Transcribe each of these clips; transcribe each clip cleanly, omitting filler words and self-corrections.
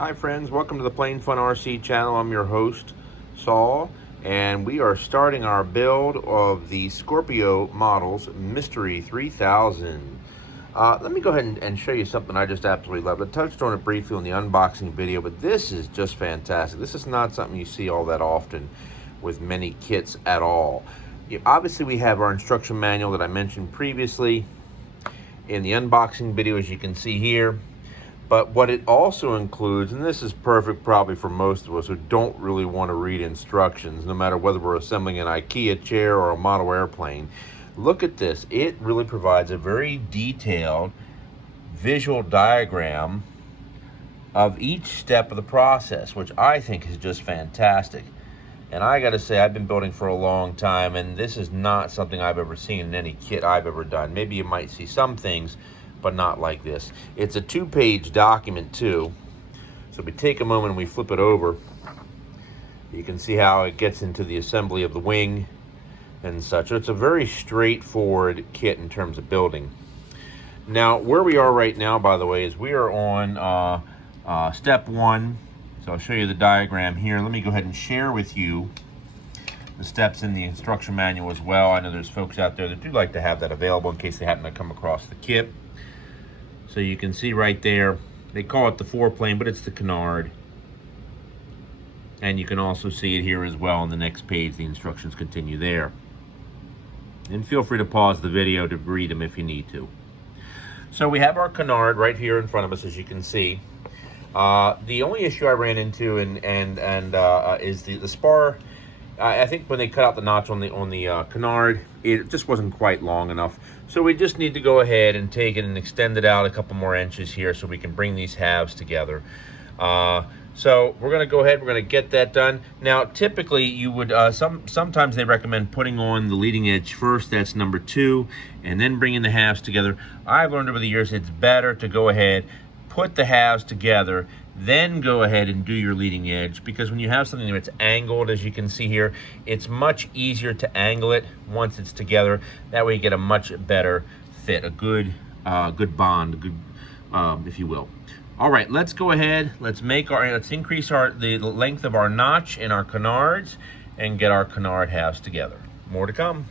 Hi friends, welcome to the Plain Fun RC channel. I'm your host, Saul, and we are starting our build of the Scopiro models Mystere 3000. Let me go ahead and show you something I just absolutely love. I touched on it briefly on the unboxing video, but this is just fantastic. This is not something you see all that often with many kits at all. Obviously, we have our instruction manual that I mentioned previously in the unboxing video, as you can see here. But what it also includes, and this is perfect probably for most of us who don't really want to read instructions, no matter whether we're assembling an IKEA chair or a model airplane. Look at this. It really provides a very detailed visual diagram of each step of the process, which I think is just fantastic. And I gotta say, I've been building for a long time, and this is not something I've ever seen in any kit I've ever done. Maybe you might see some things, but not like this. It's a 2-page document too. So we take a moment and we flip it over. You can see how it gets into the assembly of the wing and such. It's a very straightforward kit in terms of building. Now, where we are right now, by the way, is we are on step 1. So I'll show you the diagram here. Let me go ahead and share with you the steps in the instruction manual as well. I know there's folks out there that do like to have that available in case they happen to come across the kit. So you can see right there, they call it the foreplane, but it's the canard. And you can also see it here as well on the next page. The instructions continue there. And feel free to pause the video to read them if you need to. So we have our canard right here in front of us, as you can see. The only issue I ran into is the spar. I think when they cut out the notch on the canard, it just wasn't quite long enough. So we just need to go ahead and take it and extend it out a couple more inches here so we can bring these halves together. So we're going to go ahead, we're going to get that done. Now, typically you would, sometimes they recommend putting on the leading edge first, that's number 2, and then bringing the halves together. I've learned over the years it's better to go ahead, put the halves together, then go ahead and do your leading edge, because when you have something that's angled, as you can see here, it's much easier to angle it once it's together. That way you get a much better fit, a good bond, good, if you will. All right, let's go ahead. Let's increase the length of our notch in our canards and get our canard halves together. More to come.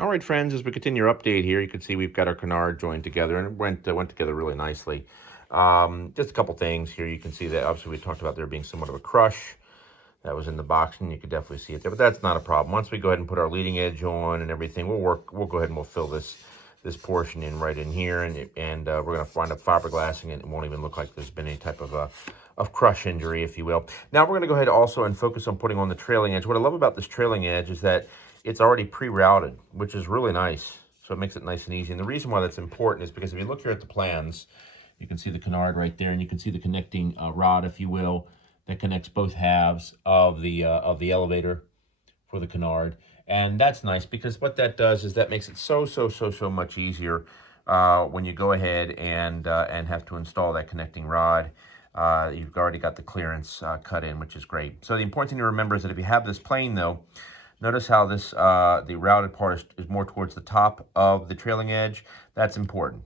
All right, friends, as we continue our update here, you can see we've got our canard joined together, and it went together really nicely. Just a couple things here. You can see that obviously we talked about there being somewhat of a crush that was in the box, and you could definitely see it there, but that's not a problem. Once we go ahead and put our leading edge on and everything, we'll go ahead and we'll fill this portion in right in here, and we're going to wind up fiberglassing it. It won't even look like there's been any type of crush injury, if you will. Now we're going to go ahead also and focus on putting on the trailing edge. What I love about this trailing edge is that it's already pre-routed, which is really nice. So it makes it nice and easy. And the reason why that's important is because if you look here at the plans, you can see the canard right there, and you can see the connecting rod, if you will, that connects both halves of the elevator for the canard. And that's nice because what that does is that makes it so much easier when you go ahead and have to install that connecting rod. You've already got the clearance cut in, which is great. So the important thing to remember is that if you have this plane, though, notice how this the routed part is more towards the top of the trailing edge. That's important.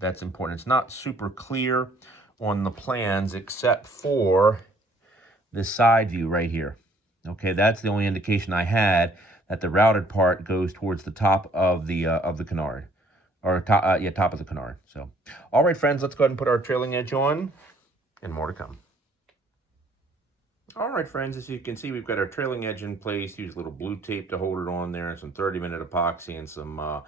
That's important. It's not super clear on the plans except for this side view right here. Okay, that's the only indication I had that the routed part goes towards the top of the canard, or top of the canard. So, all right, friends, let's go ahead and put our trailing edge on, and more to come. All right, friends, as you can see, we've got our trailing edge in place. Use a little blue tape to hold it on there, and some 30-minute epoxy, and some a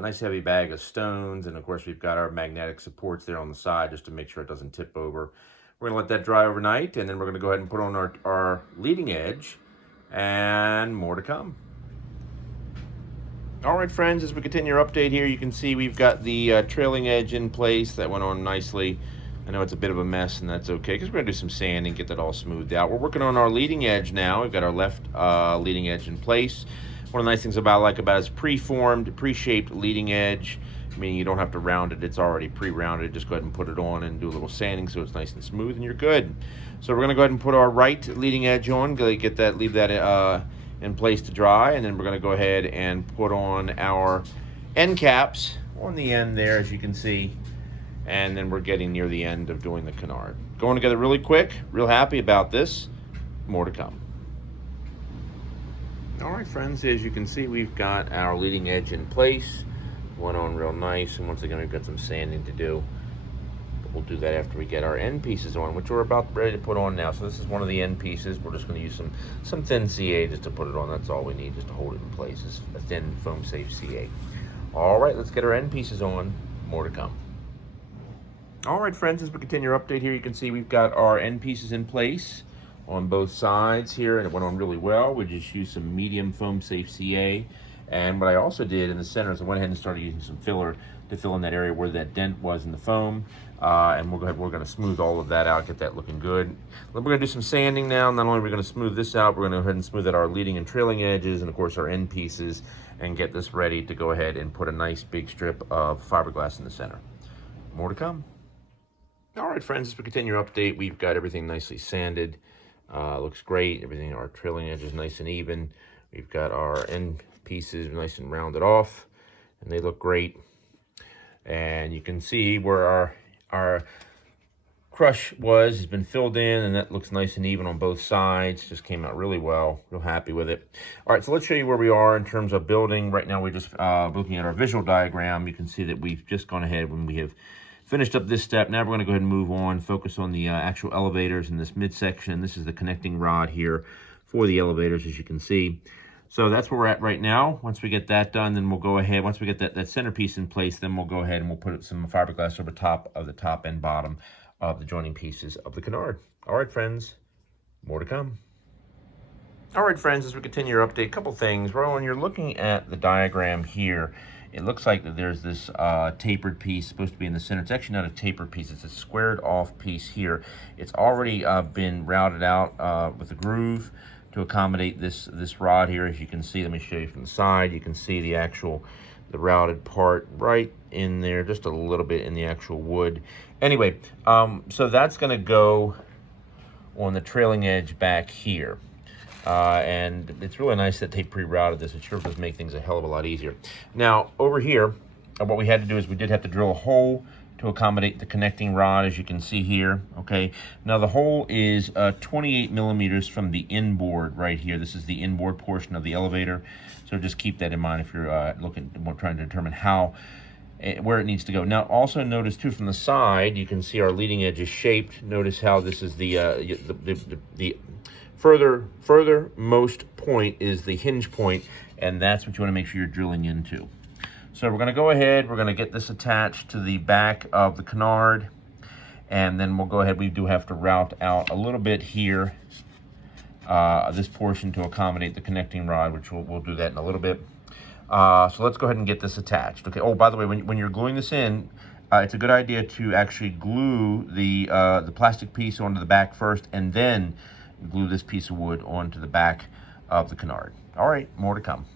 nice heavy bag of stones, and of course we've got our magnetic supports there on the side just to make sure it doesn't tip over. We're gonna let that dry overnight, and then we're gonna go ahead and put on our leading edge, and more to come. All right, friends, as we continue our update here, you can see we've got the trailing edge in place. That went on nicely. I know it's a bit of a mess, and that's okay, because we're gonna do some sanding, get that all smoothed out. We're working on our leading edge now. We've got our left leading edge in place. One of the nice things I like about it is pre-formed, pre-shaped leading edge. Meaning you don't have to round it, it's already pre-rounded. Just go ahead and put it on and do a little sanding so it's nice and smooth, and you're good. So we're gonna go ahead and put our right leading edge on, leave that in place to dry, and then we're gonna go ahead and put on our end caps on the end there, as you can see. and then we're getting near the end of doing the canard. Going together really quick, real happy about this. More to come. All right, friends, as you can see, we've got our leading edge in place. Went on real nice, and once again, we've got some sanding to do. But we'll do that after we get our end pieces on, which we're about ready to put on now. So this is one of the end pieces. We're just going to use some thin CA just to put it on. That's all we need, just to hold it in place. Is a thin foam safe CA. All right, let's get our end pieces on. More to come. All right, friends, as we continue our update here, you can see we've got our end pieces in place on both sides here, and it went on really well. We just used some medium foam safe CA. And what I also did in the center is I went ahead and started using some filler to fill in that area where that dent was in the foam. And we're going to smooth all of that out, get that looking good. Then we're going to do some sanding now. Not only are we going to smooth this out, we're going to go ahead and smooth out our leading and trailing edges and of course our end pieces, and get this ready to go ahead and put a nice big strip of fiberglass in the center. More to come. All right, friends, as we continue our update, we've got everything nicely sanded. Looks great. Everything, our trailing edge is nice and even. We've got our end pieces nice and rounded off, and they look great. And you can see where our crush has been filled in, and that looks nice and even on both sides. Just came out really well. Real happy with it. All right, so let's show you where we are in terms of building. Right now, we're just looking at our visual diagram. You can see that we've just gone ahead when we have finished up this step. Now we're going to go ahead and move on, focus on the actual elevators in this midsection. This is the connecting rod here for the elevators, as you can see. So that's where we're at right now. Once we get that done, then we'll go ahead. Once we get that centerpiece in place, then we'll go ahead and we'll put some fiberglass over top of the top and bottom of the joining pieces of the canard. All right, friends, more to come. All right, friends, as we continue our update, a couple things. Well, when you're looking at the diagram here, it looks like that there's this tapered piece supposed to be in the center. It's actually not a tapered piece. It's a squared off piece here. It's already been routed out with a groove to accommodate this rod here. As you can see, let me show you from the side. You can see the routed part right in there, just a little bit in the actual wood. Anyway, so that's going to go on the trailing edge back here. And it's really nice that they pre-routed this. It sure does make things a hell of a lot easier. Now, over here, what we had to do is we did have to drill a hole to accommodate the connecting rod, as you can see here, okay? Now, the hole is 28 millimeters from the inboard right here. This is the inboard portion of the elevator. So just keep that in mind if you're trying to determine where it needs to go. Now, also notice, too, from the side, you can see our leading edge is shaped. Notice how this is the furthermost point is the hinge point, and that's what you want to make sure you're drilling into. So we're going to go ahead, we're going to get this attached to the back of the canard, and then we'll go ahead. We do have to route out a little bit here, this portion to accommodate the connecting rod, which we'll do that in a little bit. So let's go ahead and get this attached. Okay. Oh, by the way, when you're gluing this in, it's a good idea to actually glue the plastic piece onto the back first, and then glue this piece of wood onto the back of the canard. All right, more to come.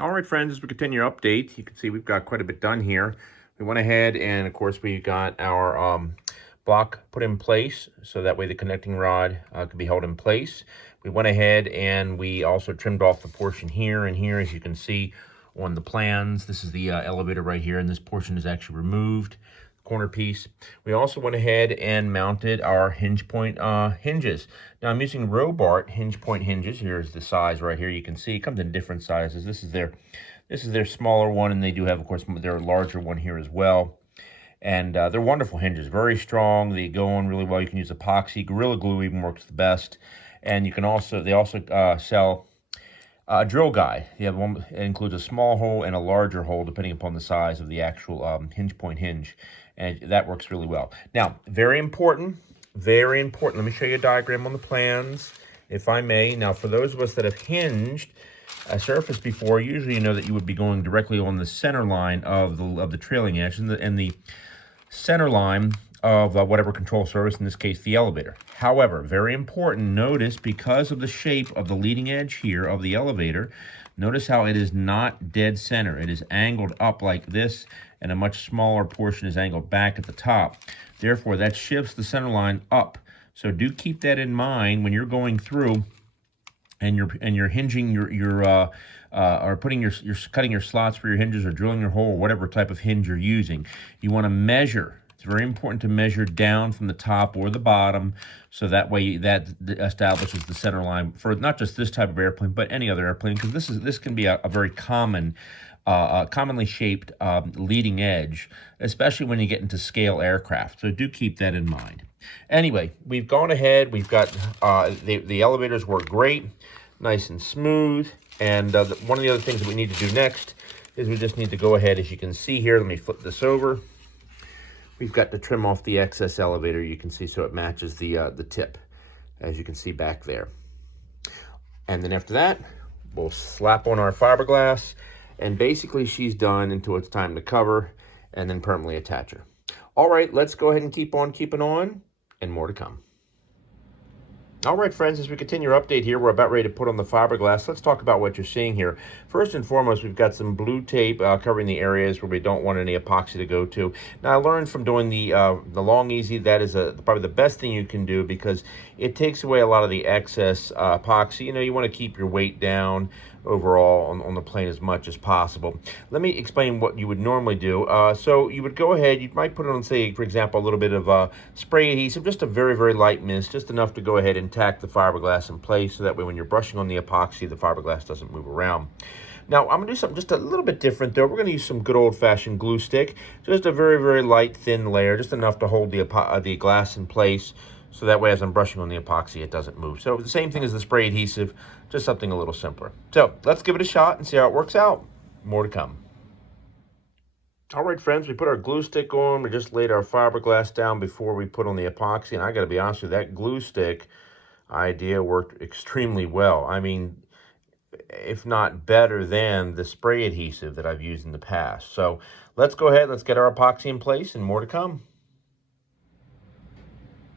All right, friends, as we continue our update, you can see we've got quite a bit done here. We went ahead and, of course, we got our block put in place, so that way the connecting rod could be held in place. We went ahead and we also trimmed off the portion here and here, as you can see on the plans. This is the elevator right here, and this portion is actually removed. Corner piece. We also went ahead and mounted our hinge point hinges. Now I'm using Robart hinge point hinges. Here's the size right here. You can see it comes in different sizes. This is their smaller one, and they do have, of course, their larger one here as well. And they're wonderful hinges, very strong. They go on really well. You can use epoxy. Gorilla Glue even works the best. And you can they also sell a drill guide. You have one. It includes a small hole and a larger hole, depending upon the size of the actual hinge point hinge. And that works really well. Now, very important. Let me show you a diagram on the plans, if I may. Now, for those of us that have hinged a surface before, usually you know that you would be going directly on the center line of the trailing edge and the center line of whatever control surface, in this case, the elevator. However, very important, notice because of the shape of the leading edge here of the elevator, notice how it is not dead center. It is angled up like this, and a much smaller portion is angled back at the top. Therefore, that shifts the center line up. So do keep that in mind when you're going through and you're hinging or putting you're cutting your slots for your hinges or drilling your hole, or whatever type of hinge you're using, you want to measure. It's very important to measure down from the top or the bottom, so that way that establishes the center line for not just this type of airplane, but any other airplane, because this can be a very commonly shaped leading edge, especially when you get into scale aircraft. So do keep that in mind. Anyway, we've gone ahead. We've got the elevators work great, nice and smooth. And one of the other things that we need to do next is we just need to go ahead, as you can see here. Let me flip this over. We've got to trim off the excess elevator, you can see, so it matches the tip, as you can see back there. And then after that, we'll slap on our fiberglass, and basically she's done until it's time to cover and then permanently attach her. All right, let's go ahead and keep on keeping on, and more to come. All right, friends, as we continue our update here, we're about ready to put on the fiberglass. Let's talk about what you're seeing here. First and foremost, we've got some blue tape covering the areas where we don't want any epoxy to go to. Now, I learned from doing the long easy, that is probably the best thing you can do, because it takes away a lot of the excess epoxy. You know, you want to keep your weight down overall on the plane as much as possible. Let me explain what you would normally do. So you would go ahead, you might put on, say, for example, a little bit of spray adhesive, just a very, very light mist, just enough to go ahead and tack the fiberglass in place, so that way when you're brushing on the epoxy, the fiberglass doesn't move around. Now, I'm going to do something just a little bit different, though. We're going to use some good old-fashioned glue stick, just a very, very light, thin layer, just enough to hold the glass in place, so that way as I'm brushing on the epoxy, it doesn't move. So the same thing as the spray adhesive, just something a little simpler. So let's give it a shot and see how it works out. More to come. All right, friends, we put our glue stick on. We just laid our fiberglass down before we put on the epoxy. And I got to be honest with you, that glue stick idea worked extremely well. I mean, if not better than the spray adhesive that I've used in the past. So let's go ahead, let's get our epoxy in place, and more to come.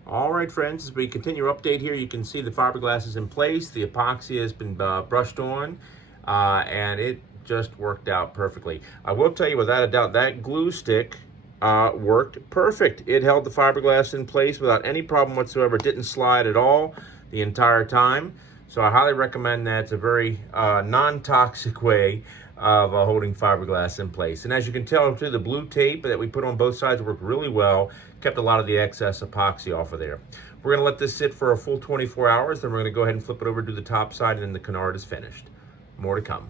All right, friends, as we continue our update here, you can see the fiberglass is in place. The epoxy has been brushed on, and it just worked out perfectly. I will tell you without a doubt, that glue stick worked perfect. It held the fiberglass in place without any problem whatsoever. It didn't slide at all the entire time. So I highly recommend that. It's a very non-toxic way of holding fiberglass in place. And as you can tell too, the blue tape that we put on both sides worked really well, kept a lot of the excess epoxy off of there. We're going to let this sit for a full 24 hours, then we're going to go ahead and flip it over to the top side, and then the canard is finished. More to come.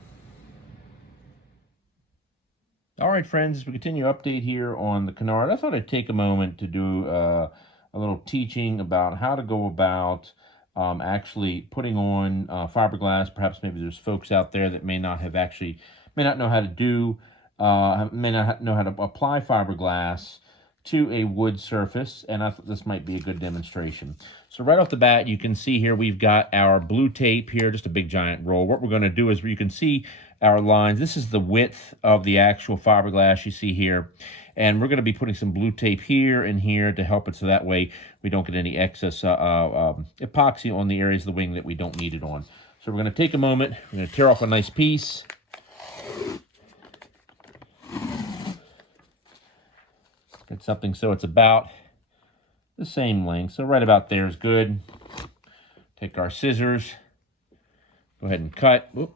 All right, friends, as we continue update here on the canard, I thought I'd take a moment to do a little teaching about how to go about actually putting on fiberglass. Perhaps maybe there's folks out there that may not know how to do, may not know how to apply fiberglass to a wood surface, and I thought this might be a good demonstration. So right off the bat, you can see here we've got our blue tape here, just a big giant roll. What we're going to do is, you can see our lines. This is the width of the actual fiberglass you see here, and we're going to be putting some blue tape here and here to help it, so that way we don't get any excess epoxy on the areas of the wing that we don't need it on. So we're going to take a moment, we're going to tear off a nice piece. Get something so it's about the same length, so right about there is good. Take our scissors, go ahead and cut. Whoop.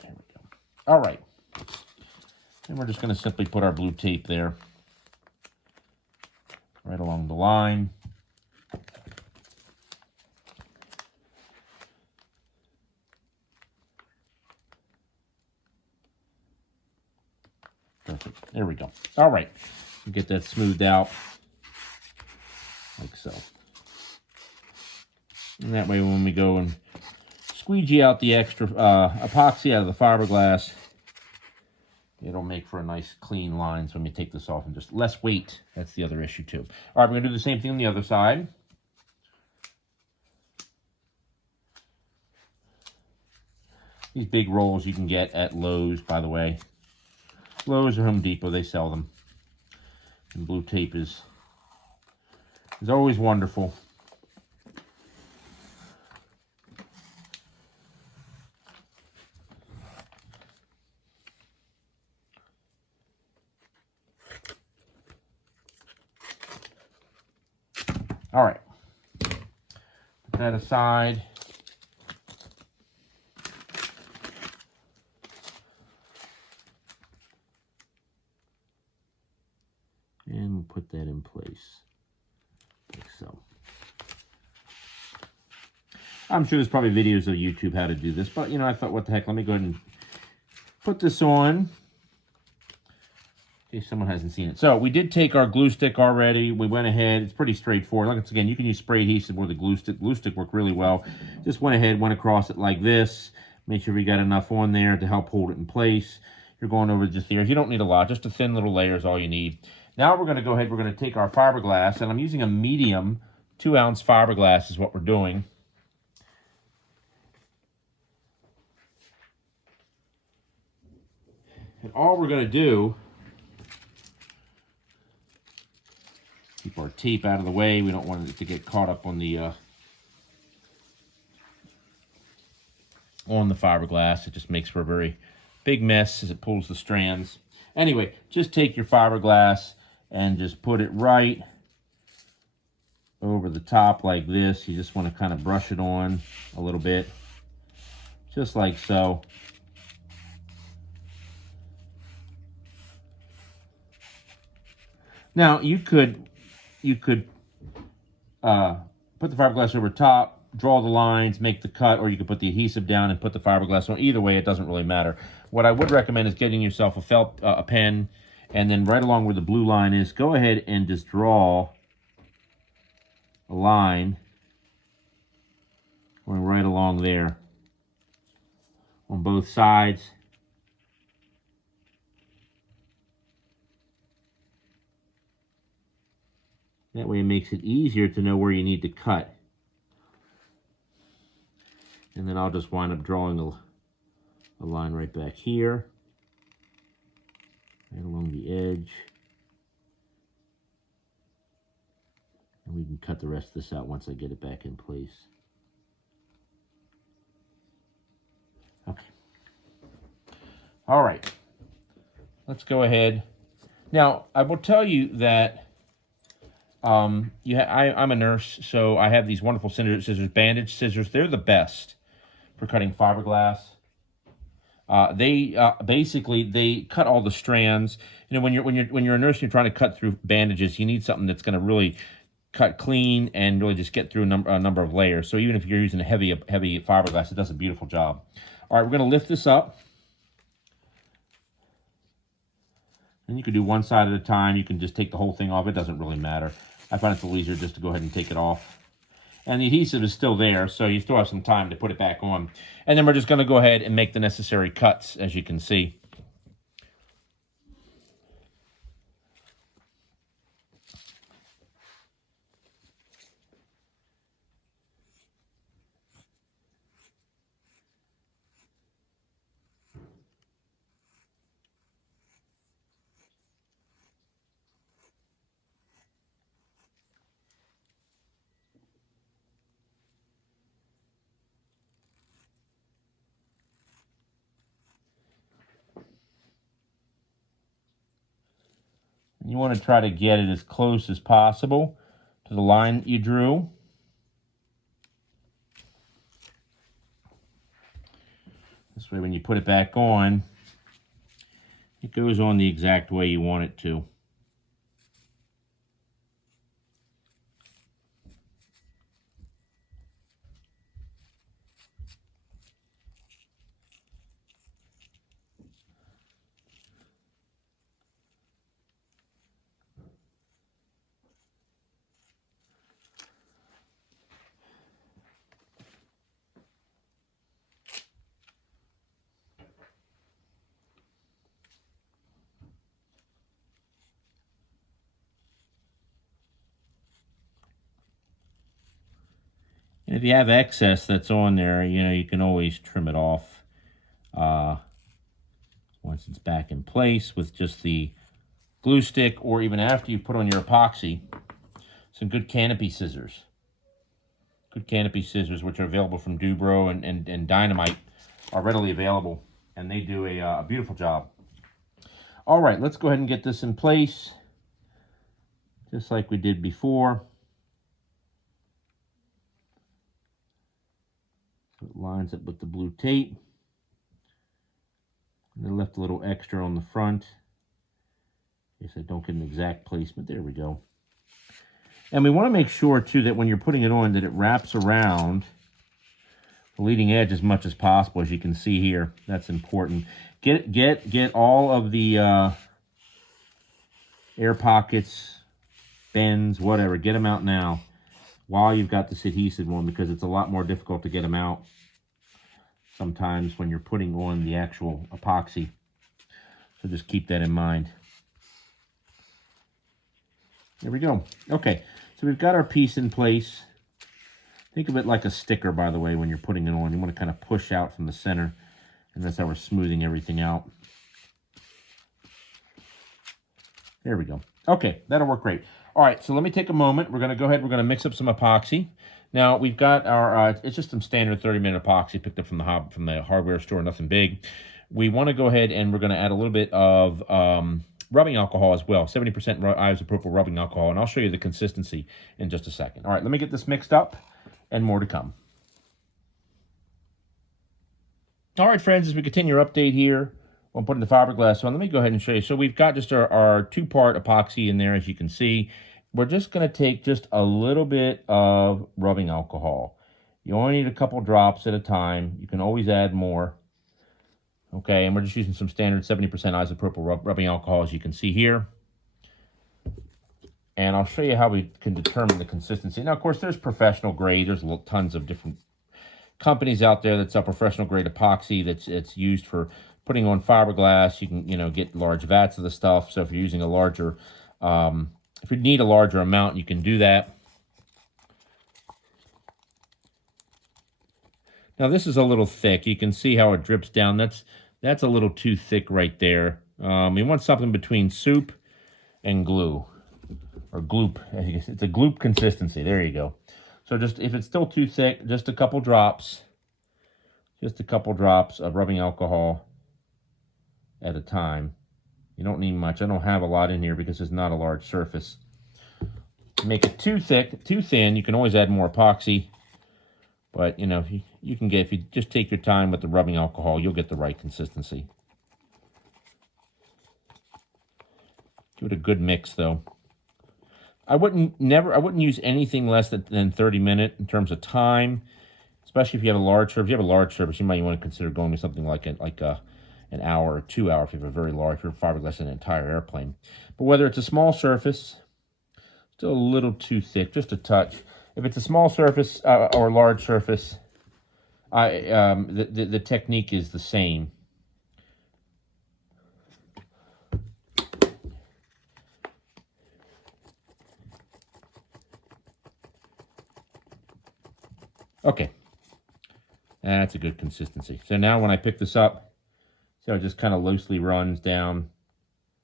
There we go. All right, and we're just going to simply put our blue tape there, right along the line. Perfect. There we go. All right. Get that smoothed out like so. And that way when we go and squeegee out the extra epoxy out of the fiberglass, it'll make for a nice clean line. So when we take this off, and just less weight. That's the other issue too. All right, we're going to do the same thing on the other side. These big rolls you can get at Lowe's, by the way. Lowe's or Home Depot, they sell them. And blue tape is always wonderful. All right, put that aside. And we'll put that in place, like so. I'm sure there's probably videos of YouTube how to do this, but, you know, I thought, what the heck, let me go ahead and put this on, in case someone hasn't seen it. So, we did take our glue stick already. We went ahead. It's pretty straightforward. Like, again, you can use spray adhesive or the glue stick. Glue stick worked really well. Just went ahead, went across it like this. Make sure we got enough on there to help hold it in place. You're going over just the ears. You don't need a lot. Just a thin little layer is all you need. Now we're going to go ahead. We're going to take our fiberglass, and I'm using a medium 2-ounce fiberglass is what we're doing. And all we're going to do, keep our tape out of the way. We don't want it to get caught up on the fiberglass. It just makes for a very big mess as it pulls the strands. Anyway, just take your fiberglass and just put it right over the top like this. You just want to kind of brush it on a little bit, just like so. Now, you could put the fiberglass over top, draw the lines, make the cut, or you could put the adhesive down and put the fiberglass on. Either way, it doesn't really matter. What I would recommend is getting yourself a pen, and then right along where the blue line is, go ahead and just draw a line going right along there on both sides. That way it makes it easier to know where you need to cut. And then I'll just wind up drawing a line right back here, right along the edge. And we can cut the rest of this out once I get it back in place. Okay. All right. Let's go ahead. Now, I will tell you that I'm a nurse, so I have these wonderful scissors, bandage scissors. They're the best for cutting fiberglass. Basically they cut all the strands. You know, when you're a nurse and you're trying to cut through bandages, you need something that's going to really cut clean and really just get through a number of layers. So even if you're using a heavy fiberglass, it does a beautiful job. All right, we're going to lift this up. And you can do one side at a time. You can just take the whole thing off. It doesn't really matter. I find it's a little easier just to go ahead and take it off. And the adhesive is still there, so you still have some time to put it back on. And then we're just going to go ahead and make the necessary cuts, as you can see. You want to try to get it as close as possible to the line that you drew. This way, when you put it back on, it goes on the exact way you want it to. And if you have excess that's on there, you know, you can always trim it off once it's back in place with just the glue stick, or even after you put on your epoxy. Some good canopy scissors. Good canopy scissors, which are available from Dubro and Dynamite, are readily available, and they do a beautiful job. All right, let's go ahead and get this in place, just like we did before. So it lines up with the blue tape. And I left a little extra on the front. In case I don't get an exact placement. There we go. And we want to make sure, too, that when you're putting it on, that it wraps around the leading edge as much as possible, as you can see here. That's important. Get all of the air pockets, bends, whatever. Get them out now while you've got this adhesive on, because it's a lot more difficult to get them out sometimes when you're putting on the actual epoxy. So just keep that in mind. There we go. Okay, so we've got our piece in place. Think of it like a sticker, by the way, when you're putting it on. You want to kind of push out from the center, and that's how we're smoothing everything out. There we go. Okay, that'll work great. All right, so let me take a moment. We're going to go ahead. We're going to mix up some epoxy. Now, we've got our, it's just some standard 30-minute epoxy picked up from the hardware store, nothing big. We want to go ahead and we're going to add a little bit of rubbing alcohol as well, 70% isopropyl rubbing alcohol, and I'll show you the consistency in just a second. All right, let me get this mixed up, and more to come. All right, friends, as we continue our update here, I'm putting the fiberglass on. Let me go ahead and show you. So we've got just our two-part epoxy in there, as you can see. We're just going to take just a little bit of rubbing alcohol. You only need a couple drops at a time. You can always add more. Okay, and we're just using some standard 70% isopropyl rubbing alcohol, as you can see here. And I'll show you how we can determine the consistency. Now, of course, there's professional grade. There's tons of different companies out there that's a professional grade epoxy that's used for putting on fiberglass. You can, get large vats of the stuff. So if you're using a larger, if you need a larger amount, you can do that. Now, this is a little thick. You can see how it drips down. That's a little too thick right there. We want something between soup and glue, or gloop. It's a gloop consistency. There you go. So just, if it's still too thick, just a couple drops of rubbing alcohol at a time. You don't need much. I don't have a lot in here because it's not a large surface. Make it too thick, too thin, you can always add more epoxy. But, if you just take your time with the rubbing alcohol, you'll get the right consistency. Give it a good mix, though. I wouldn't use anything less than 30 minutes in terms of time, especially if you have a large surface. If you have a large surface, you might want to consider going with something like an hour or 2 hours if you have a very large fiberglass in an entire airplane. But whether it's a small surface, still a little too thick, just a touch. If it's a small surface or large surface, the technique is the same. Okay, that's a good consistency. So now when I pick this up, see how it just kind of loosely runs down.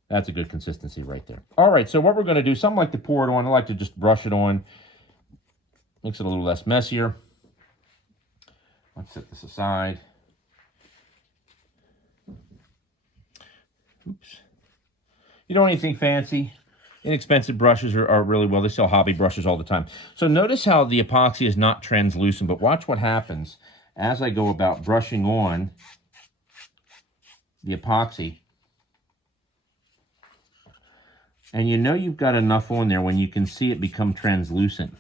That's a good consistency right there. All right, so what we're going to do, some like to pour it on. I like to just brush it on. Makes it a little less messier. Let's set this aside. Oops. You don't need anything fancy. Inexpensive brushes are really well. They sell hobby brushes all the time. So notice how the epoxy is not translucent, but watch what happens as I go about brushing on the epoxy. And you've got enough on there when you can see it become translucent.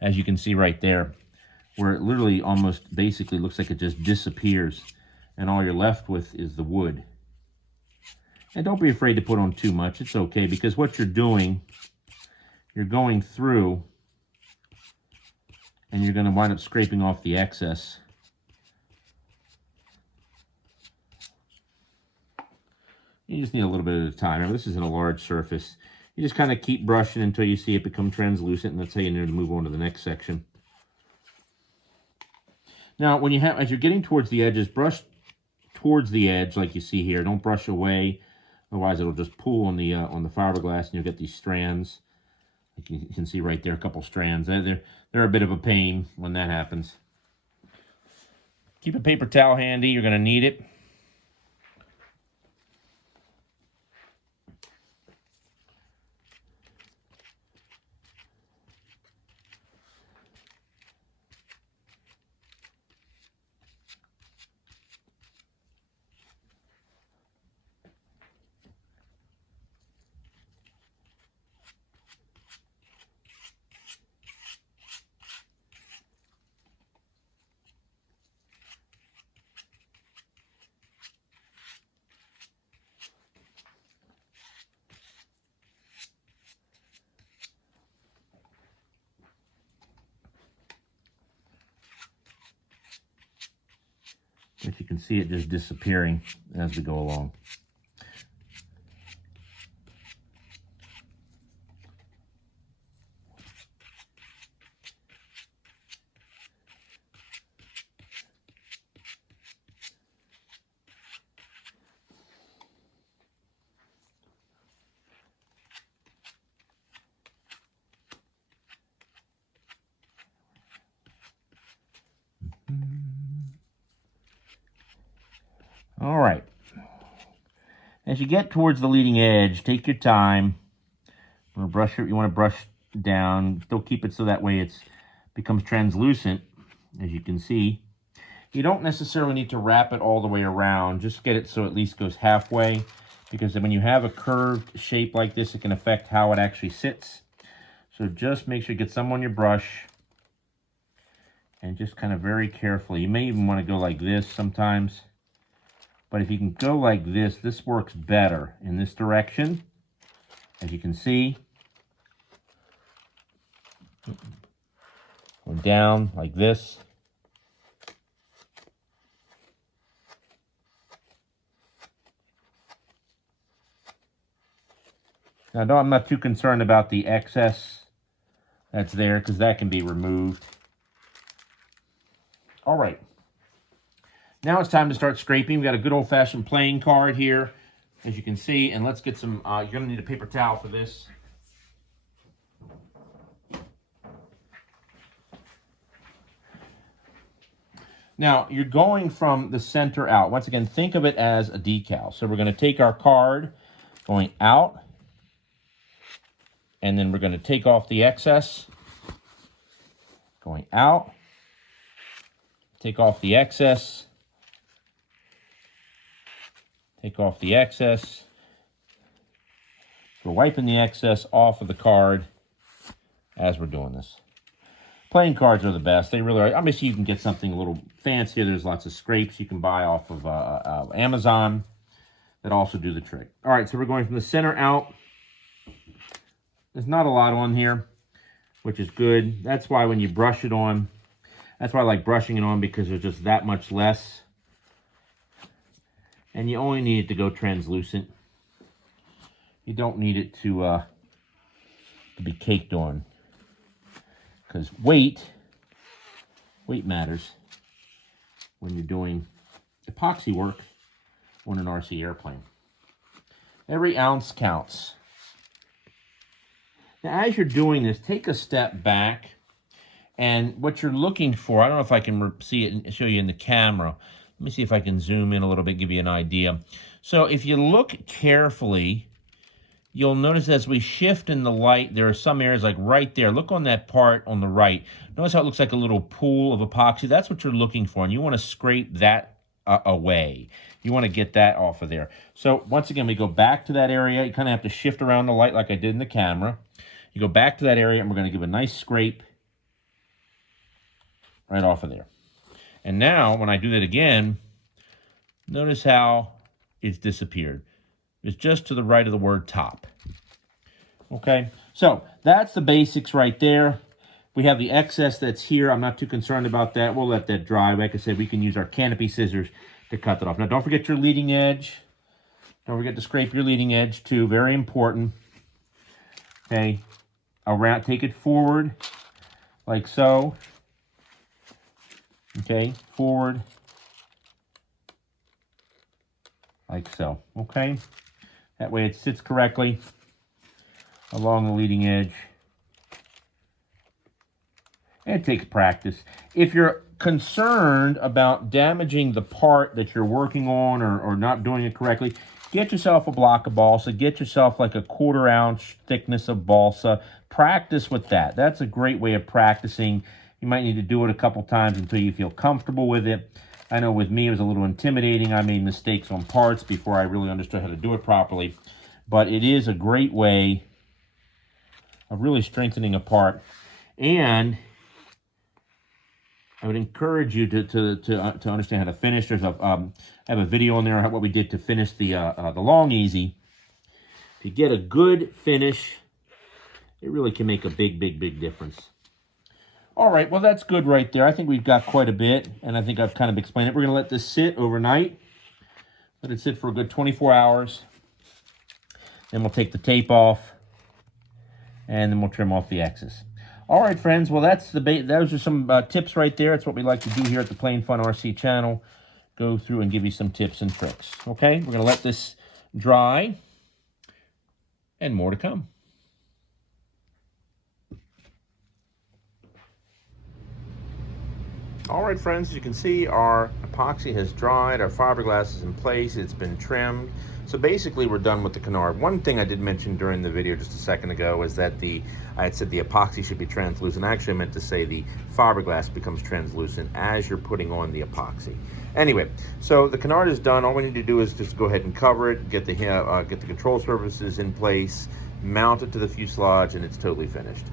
As you can see right there, where it literally almost basically looks like it just disappears, and all you're left with is the wood. And don't be afraid to put on too much. It's okay, because what you're doing, you're going through, and you're going to wind up scraping off the excess. You just need a little bit at a time. Remember, this isn't a large surface. You just kind of keep brushing until you see it become translucent, and that's how you know to move on to the next section. Now, as you're getting towards the edges, brush towards the edge like you see here. Don't brush away, otherwise it'll just pull on the fiberglass, and you'll get these strands. Like you can see right there, a couple strands. They're a bit of a pain when that happens. Keep a paper towel handy. You're going to need it. But you can see it just disappearing as we go along. All right. As you get towards the leading edge, take your time. You want to brush down. Still keep it so that way it becomes translucent, as you can see. You don't necessarily need to wrap it all the way around. Just get it so it at least goes halfway, because when you have a curved shape like this, it can affect how it actually sits. So just make sure you get some on your brush, and just kind of very carefully. You may even want to go like this sometimes. But if you can go like this, this works better in this direction, as you can see. Go down like this. Now, I'm not too concerned about the excess that's there, because that can be removed. All right. Now it's time to start scraping. We've got a good old-fashioned playing card here, as you can see. And let's get some, you're going to need a paper towel for this. Now, you're going from the center out. Once again, think of it as a decal. So we're going to take our card going out, and then we're going to take off the excess. Going out. Take off the excess. Take off the excess. We're wiping the excess off of the card as we're doing this. Playing cards are the best. They really are. I mean, you can get something a little fancier. There's lots of scrapes you can buy off of Amazon that also do the trick. All right, so we're going from the center out. There's not a lot on here, which is good. That's why when you brush it on, that's why I like brushing it on, because there's just that much less. And you only need it to go translucent. You don't need it to be caked on. Because weight matters when you're doing epoxy work on an RC airplane. Every ounce counts. Now, as you're doing this, take a step back. And what you're looking for, I don't know if I can see it and show you in the camera. Let me see if I can zoom in a little bit, give you an idea. So if you look carefully, you'll notice as we shift in the light, there are some areas like right there. Look on that part on the right. Notice how it looks like a little pool of epoxy. That's what you're looking for, and you want to scrape that away. You want to get that off of there. So once again, we go back to that area. You kind of have to shift around the light like I did in the camera. You go back to that area, and we're going to give a nice scrape right off of there. And now, when I do that again, notice how it's disappeared. It's just to the right of the word top. Okay, so that's the basics right there. We have the excess that's here. I'm not too concerned about that. We'll let that dry. Like I said, we can use our canopy scissors to cut that off. Now, don't forget your leading edge. Don't forget to scrape your leading edge, too. Very important. Okay, around, take it forward, like so. Okay, forward, like so, okay? That way it sits correctly along the leading edge. And it takes practice. If you're concerned about damaging the part that you're working on or not doing it correctly, get yourself a block of balsa. Get yourself like a 1/4 ounce thickness of balsa. Practice with that. That's a great way of practicing. You might need to do it a couple times until you feel comfortable with it. I know with me it was a little intimidating. I made mistakes on parts before I really understood how to do it properly. But it is a great way of really strengthening a part. And I would encourage you to understand how to finish. There's I have a video on there on what we did to finish the long easy. If you get a good finish, it really can make a big difference. All right, well, that's good right there. I think we've got quite a bit, and I think I've kind of explained it. We're going to let this sit overnight. Let it sit for a good 24 hours. Then we'll take the tape off, and then we'll trim off the excess. All right, friends, well, that's those are some tips right there. It's what we like to do here at the Plain Fun RC channel. Go through and give you some tips and tricks. Okay, we're going to let this dry, and more to come. All right, friends, as you can see, our epoxy has dried, our fiberglass is in place, it's been trimmed. So basically, we're done with the canard. One thing I did mention during the video just a second ago is that I had said the epoxy should be translucent. Actually, I meant to say the fiberglass becomes translucent as you're putting on the epoxy. Anyway, so the canard is done. All we need to do is just go ahead and cover it, get the control surfaces in place, mount it to the fuselage, and it's totally finished.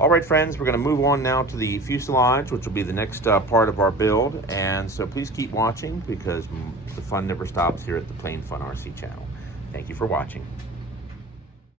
All right, friends, we're going to move on now to the fuselage, which will be the next part of our build. And so please keep watching because the fun never stops here at the Plain Fun RC channel. Thank you for watching.